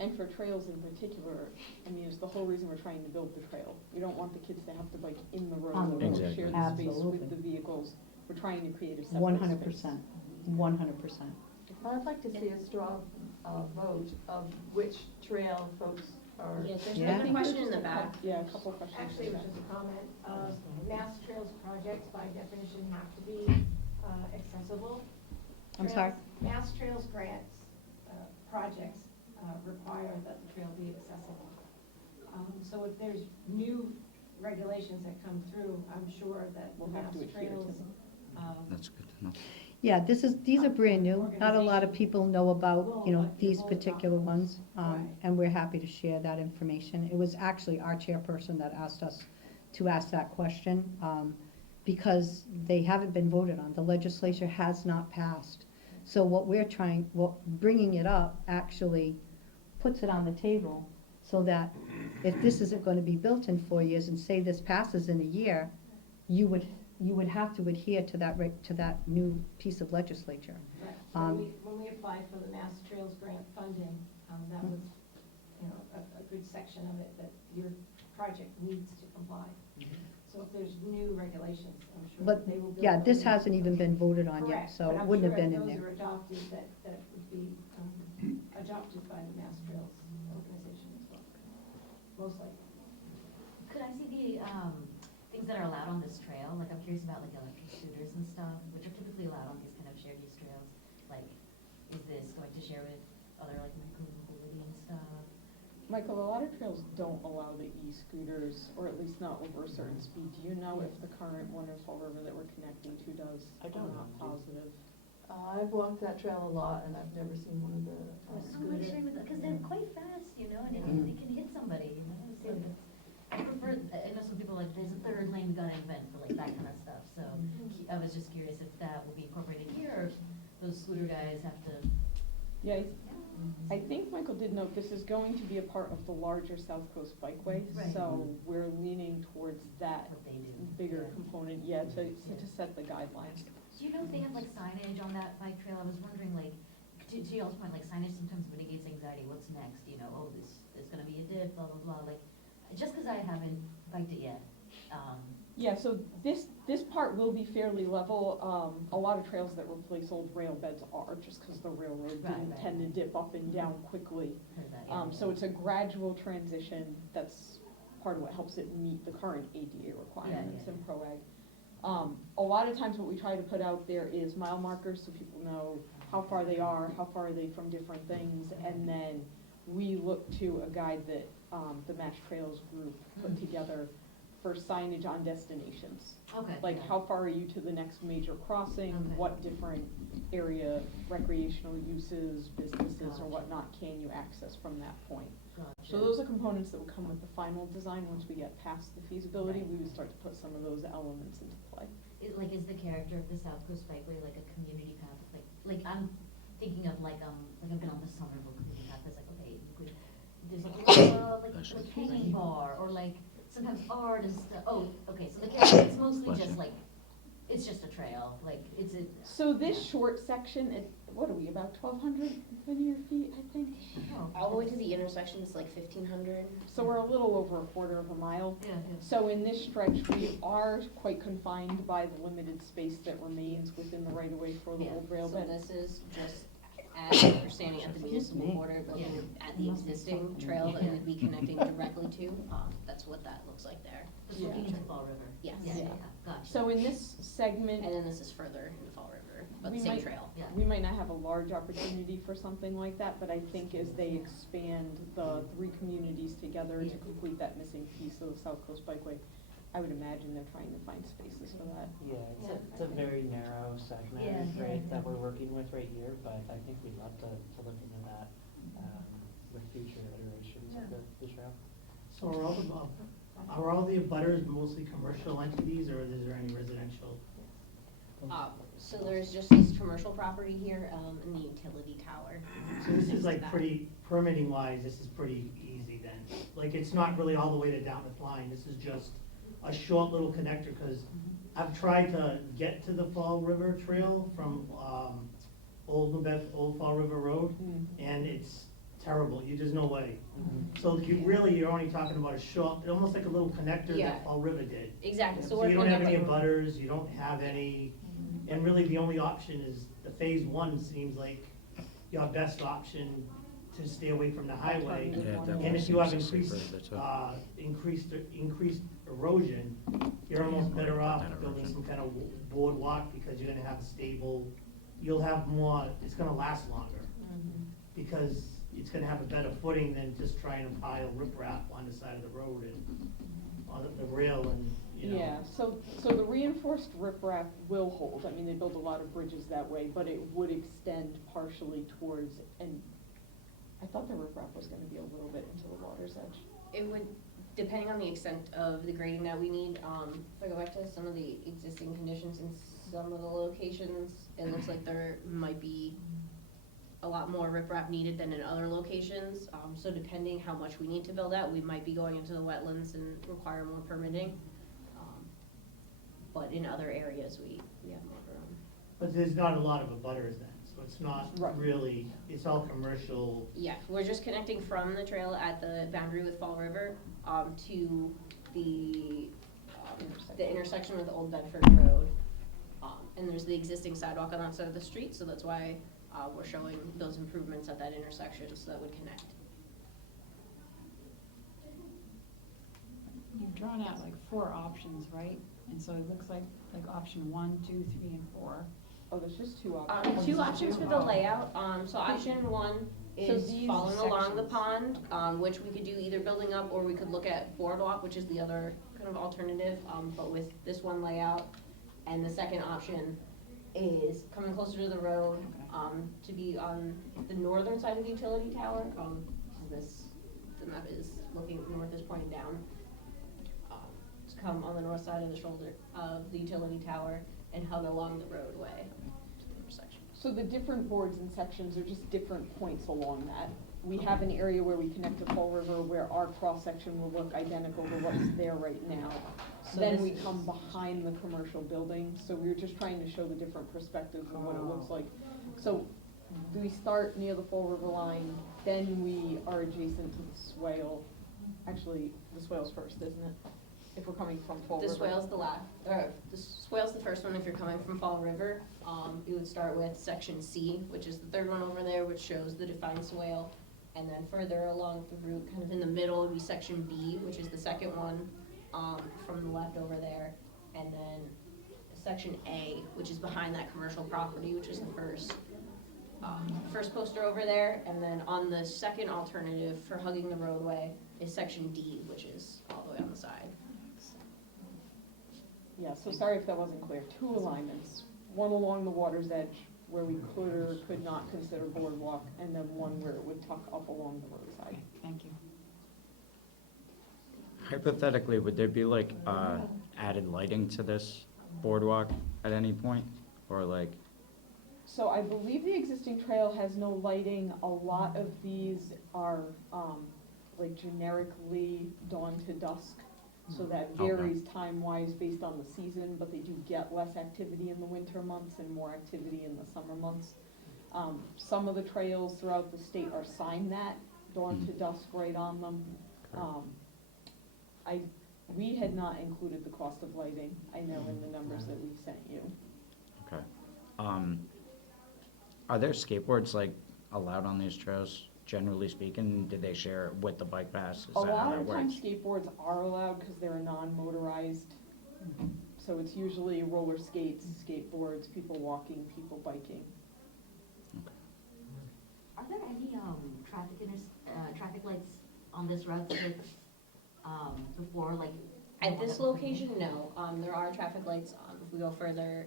And for trails in particular, I mean, it's the whole reason we're trying to build the trail. We don't want the kids to have to bike in the road On the or road. Exactly. share the space Absolutely. with the vehicles. We're trying to create a separate space. 100%, 100%. I'd like to see a strong vote of which trail folks are. Yes, there's Yeah. another question in the back. Yeah, a couple questions. Actually, it was just a comment. Mass trails projects by definition have to be accessible. I'm sorry? Mass trails grants, projects require that the trail be accessible. So if there's new regulations that come through, I'm sure that We'll the have mass to adhere to trails. them. That's good to know. Yeah, these are brand new. Not a lot of people know about, you know, these particular ones. Right. And we're happy to share that information. It was actually our chairperson that asked us to ask that question, because they haven't been voted on. The legislature has not passed. So what bringing it up actually puts it on the table so that if this isn't gonna be built in 4 years and say this passes in a year, you would have to adhere to that new piece of legislature. Right. So when we applied for the Mass Trails Grant funding, that was, you know, a good section of it that your project needs to comply. So if there's new regulations, I'm sure But, that they will build. yeah, this those. hasn't even been voted on yet, Correct, so but it I'm wouldn't have sure been if in those there. are adopted, that would be adopted by the Mass Trails organization as well, most likely. Could I see the, things that are allowed on this trail? Like, I'm curious about like electric scooters and stuff, which are typically allowed on these kind of shared use trails. Like, is this going to share with other like micro-mobility and stuff? Michael, a lot of trails don't allow the e-scooters, or at least not over a certain speed. Do you know if the current one in Fall River that we're connecting to does? I don't I'm not know. positive. I've walked that trail a lot and I've never seen one of the. I'm wondering, because they're quite fast, you know, and they can hit somebody, you know, so it's, I prefer, I know some people like, there's a third lane we gotta invent for like that kind of stuff, so I was just curious if that will be incorporated here, or if those scooter guys have to. Yeah, I think Michael did note this is going to be a part of the larger South Coast Bikeway, Right. so we're leaning towards that What they do. bigger Yeah. component, to set the guidelines. Do you know if they have like signage on that bike trail? I was wondering, like, to y'all's point, like signage sometimes mitigates anxiety. What's next? You know, oh, there's gonna be a dip, blah, blah, blah. Like, just because I haven't biked it yet. Yeah, so this part will be fairly level. A lot of trails that replace old rail beds are, just because the railroad Right, didn't right, tend to right. dip up and down quickly. Heard that, yeah. So it's a gradual transition. That's part of what helps it meet the current ADA requirements yeah. in ProAg. A lot of times what we try to put out there is mile markers, so people know how far they are they from different things, and then we look to a guide that the Mass Trails group put together for signage on destinations. Okay. Like, yeah. how far are you to the next major crossing? Okay. What different area, recreational uses, businesses, or Gotcha. whatnot can you access from that point? Gotcha. So those are components that would come with the final design. Once we get past the feasibility, Right. we would start to put some of those elements into play. Is the character of the South Coast Bikeway like a community path? Like I'm thinking of like I've been on the Somerville community path. It's like, okay, there's like a little, like hanging bar, or like sometimes art and stuff. Oh, okay, so the character is mostly just like, it's just a trail, like it's a. So this short section, what are we, about 1,200 linear feet, I think? Oh, All the way to the intersection is like 1,500. So we're a little over a quarter of a mile. Yeah, yeah. So in this stretch, we are quite confined by the limited space that remains within the right-of-way for the Yeah. old rail So bed. this is just as we're standing at the municipal border, looking at the existing trail that it would be connecting directly to, that's what that looks like there. Just Yeah. looking into Fall River. Yes. Yeah, gotcha. So in this segment, And then this is further into Fall River, but We the same might- trail. Yeah. we might not have a large opportunity for something like that, but I think as they expand the three communities together to complete that missing piece of the South Coast Bikeway, I would imagine they're trying to find spaces for that. Yeah, it's a very narrow segment, Yeah, yeah, right, yeah. that we're working with right here, but I think we'd love to look into that, with future iterations of the trail. So are all the abutters mostly commercial entities, or is there any residential? So there's just this commercial property here, and the utility tower. So this is like pretty, permitting wise, this is pretty easy then? Like, it's not really all the way to Dartmouth line, this is just a short little connector, because I've tried to get to the Fall River Trail from, Old Fall River Road, and it's terrible, there's no way. So you're only talking about a short, almost like a little connector Yeah. that Fall River did. Exactly, so So we're you don't going have up any like- butters, you don't have any, and really the only option is, the phase one seems like your best option to stay away from the highway. Yeah, that And if you have seems to increased, save it, too. increased erosion, you're almost better off That building erosion. some kind of boardwalk, because you're gonna have a stable, you'll have more, it's gonna last longer. Because it's gonna have a better footing than just trying to pile riprap on the side of the road and on the rail and, you know. Yeah, so the reinforced riprap will hold, I mean, they build a lot of bridges that way, but it would extend partially towards, and I thought the riprap was gonna be a little bit into the water's edge. It would, depending on the extent of the grading that we need, if I go back to some of the existing conditions in some of the locations, it looks like there might be a lot more riprap needed than in other locations. So depending how much we need to build out, we might be going into the wetlands and require more permitting. But in other areas, we have more room. But there's not a lot of abutters then, so it's not Right. really, it's all commercial. Yeah, we're just connecting from the trail at the boundary with Fall River, to the intersection with Old Bedford Road. And there's the existing sidewalk on that side of the street, so that's why, we're showing those improvements at that intersection, so that would connect. You've drawn out like 4 options, right? And so it looks like option 1, 2, 3, and 4. Oh, there's just two options. Two options for the layout, so option one So is these following along the sections. pond, which we could do either building up, or we could look at boardwalk, which is the other kind of alternative, but with this one layout. And the second option is coming closer to the road, to be on the northern side of the utility tower, the map is looking, north is pointing down. To come on the north side of the shoulder of the utility tower and hug along the roadway to the intersection. So the different boards and sections are just different points along that. We have an area where we connect to Fall River where our cross-section will look identical to what's there right now. So Then this we is- come behind the commercial building, so we were just trying to show the different perspectives of what it looks like. So we start near the Fall River line, then we are adjacent to the swale. Actually, the swale's first, isn't it? If we're coming from Fall The River. swale's the swale's the first one if you're coming from Fall River. You would start with section C, which is the third one over there, which shows the defined swale. And then further along the route, kind of in the middle, would be section B, which is the second one, from the left over there. And then section A, which is behind that commercial property, which is the first poster over there. And then on the second alternative for hugging the roadway is section D, which is all the way on the side. Yeah, so sorry if that wasn't clear. 2 alignments, one along the water's edge where we could or could not consider boardwalk, and then one where it would tuck up along the roadside. Thank you. Hypothetically, would there be like, added lighting to this boardwalk at any point? Or like, So I believe the existing trail has no lighting. A lot of these are, like generically dawn to dusk. So that Okay. varies time-wise based on the season, but they do get less activity in the winter months and more activity in the summer months. Some of the trails throughout the state are signed that, dawn to dusk right on them. We had not included the cost of lighting, I know, in the numbers that we sent you. okay. Are there skateboards like allowed on these trails, generally speaking? Do they share it with the bike pass? Is A that how lot that of times works? skateboards are allowed because they're non-motorized. So it's usually roller skates, skateboards, people walking, people biking. Are there any, traffic lights on this route that, before, like? At this location, no, there are traffic lights, if we go further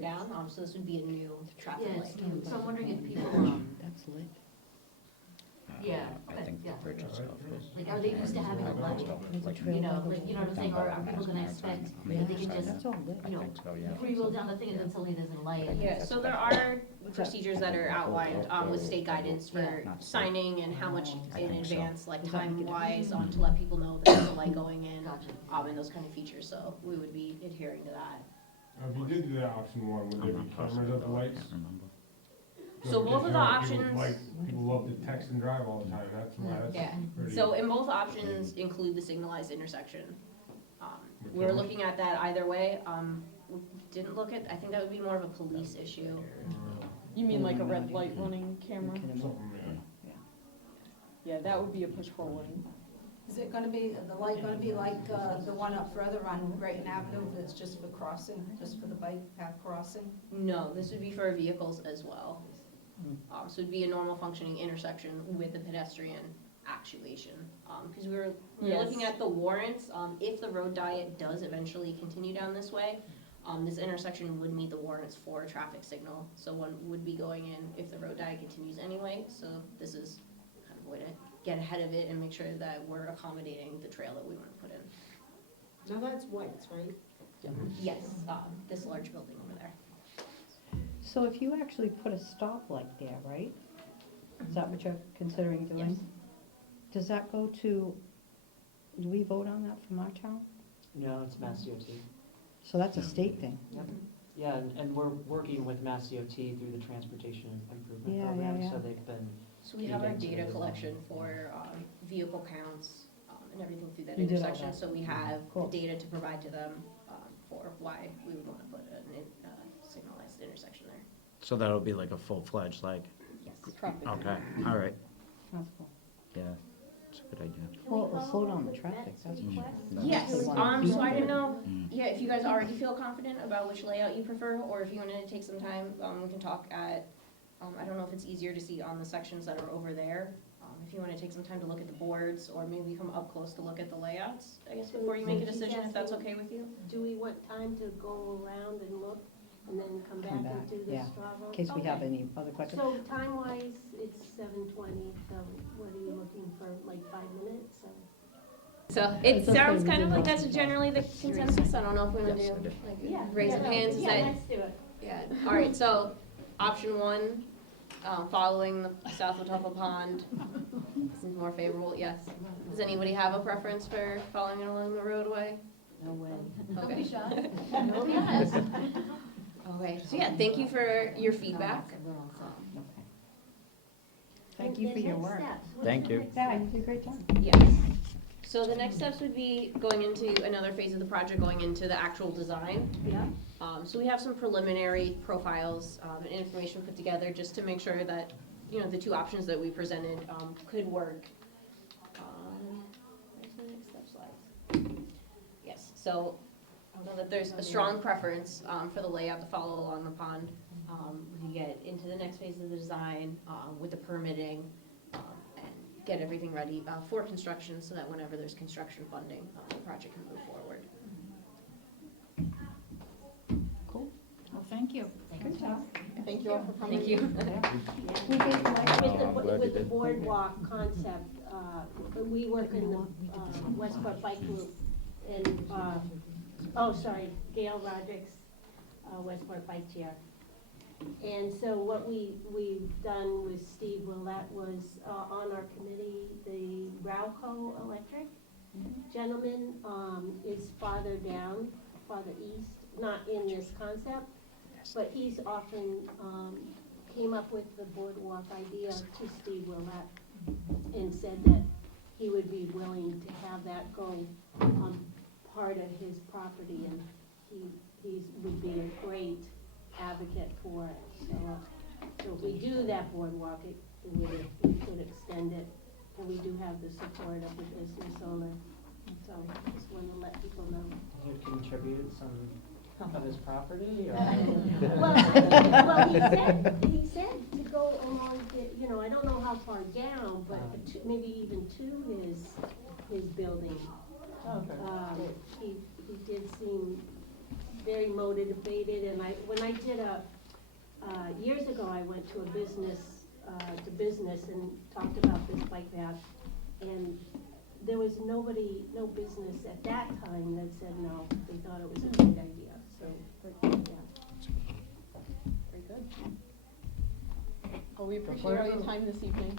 down, so this would be a new traffic Yeah, light. it's new, so I'm wondering if people, That's lit. yeah, I okay, think the yeah. bridge itself is. like, are they used to having a light? You know, like, you know what I'm saying, or are people gonna expect that they can just, That's all lit. I you know, think so, yeah. free-roll down the thing and then suddenly there's a light? and Yeah, it's- so there are procedures that are outlined, with state guidance for Yeah. signing and how much I in think so. advance, like Does that make a time-wise, to let people know that there's a light going in, Gotcha. and those kind of features, so we would be adhering to that. If you did do that option one, would there I'm be not cameras positive at the though, I lights? can't remember. So both of the People options- like- People love to text and drive all the time, that's why, that's Yeah, pretty. so in both options include the signalized intersection. We were Okay. looking at that either way, we didn't look at, I think that would be more of a police issue. You mean like a red light running camera? Something, yeah. Yeah, that would be a push forward. Is it gonna be, the light gonna be like, the one up further on Brighton Avenue that's just for crossing, just for the bike path crossing? No, this would be for vehicles as well. So it'd be a normal functioning intersection with the pedestrian actuation. Because we were looking Yes. at the warrants, if the road diet does eventually continue down this way, this intersection would meet the warrants for a traffic signal. So one would be going in if the road diet continues anyway, so this is kind of a way to get ahead of it and make sure that we're accommodating the trail that we want to put in. Now that's White's, right? Yes, this large building over there. So if you actually put a stoplight there, right? Is that what you're considering doing? Yes. Does that go to, do we vote on that from our town? No, it's Mass DOT. So that's a state thing. Yeah, and we're working with Mass DOT through the Transportation Improvement Yeah, Program, yeah. so they've been, So we have our Feed into data the collection design. for and vehicle counts and everything through that You did all intersection. that. So we have the Cool. data to provide to them for why we would want to put a signalized intersection there. So that'll be like a full-fledged, like, Yes. Traffic. okay, all right, That's cool. yeah, it's a good idea. Well, it'll slow down the traffic, that's for sure. Yes, That's the so I didn't know, Mm. yeah, if you guys already feel confident about which layout you prefer, or if you want to take some time, we can talk at, I don't know if it's easier to see on the sections that are over there. If you want to take some time to look at the boards, or maybe come up close to look at the layouts, I guess, before you make a decision, if that's okay with you. Do we want time to go around and look, and then come back Come back, and do the yeah. straw vote? In case we have Okay. any other questions. So time-wise, it's 7:20, so what are you looking for, like 5 minutes? or- So it It's okay, sounds we kind of did like most that's of that. generally the consensus, I don't know if we want to Yes, I do, did. like, raise of hands, is Yeah, that, let's do it. yeah, all right, so, option one, following the South Watuppa Pond, seems more favorable, yes. Does anybody have a preference for following it along the roadway? No way. Don't Okay. be shy. Okay, so yeah, thank you for your feedback. Thank you for your work. Thank you. Yeah, you did a great job. Yes. So the next steps would be going into another phase of the project, going into the actual design. Yeah. So we have some preliminary profiles and information put together just to make sure that, you know, the two options that we presented could work. Where's the next step slides? Yes, so I know that there's a strong preference for the layout to follow along the pond. We can get into the next phase of the design with the permitting and get everything ready for construction so that whenever there's construction funding, the project can move forward. Cool. Well, thank you. Good job. Thank you all for coming. Thank you. We gave Mike- I'm glad you With the did. boardwalk concept, we work in the Westport Bike Group, and, Gail Rodrick's Westport Bike Chair. And so what we've done with Steve Willett was on our committee, the Rowco Electric gentleman is farther down, farther east, not in this concept, but he's often came up with the boardwalk idea to Steve Willett and said that he would be willing to have that go on part of his property, and he would be a great advocate for it. So So if we do that boardwalk, we could extend it, and we do have the support of the business owner. So just want to let people know. He contributed some of his property, or? Well, he said to go along, I don't know how far down, but maybe even to his building. He did seem very motivated, and when I did years ago, I went to a business and talked about this bike path, and there was no business at that time that said no, they thought it was a great idea, so, yeah. Very good. Well, we appreciate all your time this evening.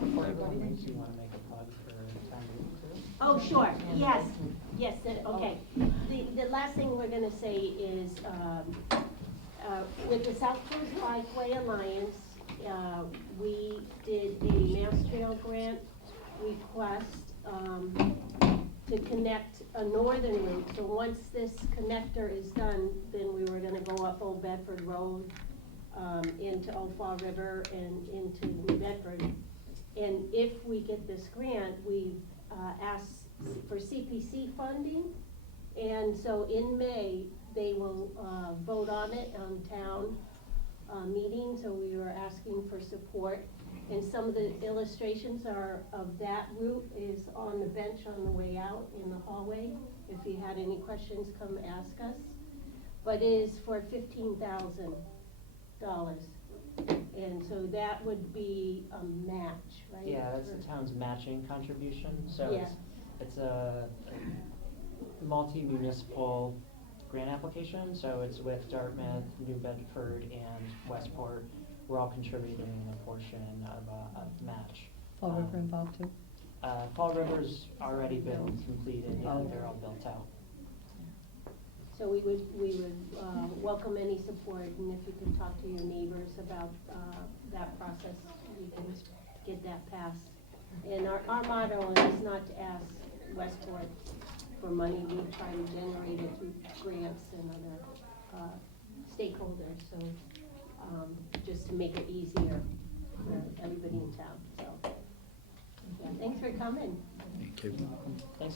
Before everyone leaves, you wanna make a plug for town meeting too? Oh, sure, yes, okay. The last thing we're gonna say is, with the South Coast Bikeway Alliance, we did a Mass Trail grant request, to connect a northern route. So once this connector is done, then we were gonna go up Old Bedford Road, into Old Fall River and into New Bedford. And if we get this grant, we asked for CPC funding. And so in May, they will vote on it on town meeting, so we were asking for support. And some of the illustrations of that route is on the bench on the way out in the hallway. If you had any questions, come ask us. But it is for $15,000. And so that would be a match, right? Yeah, that's the town's matching contribution, so Yeah. it's a multi-municipal grant application, so it's with Dartmouth, New Bedford, and Westport. We're all contributing a portion of a match. Fall River involved too? Fall River's already been completed, yeah, Oh. they're all built out. So we would welcome any support, and if you can talk to your neighbors about that process, we can get that passed. And our motto is not to ask Westport for money, we try to generate it through grants and other stakeholders, so just to make it easier for everybody in town, so. Yeah, thanks for coming. Thank you. Thanks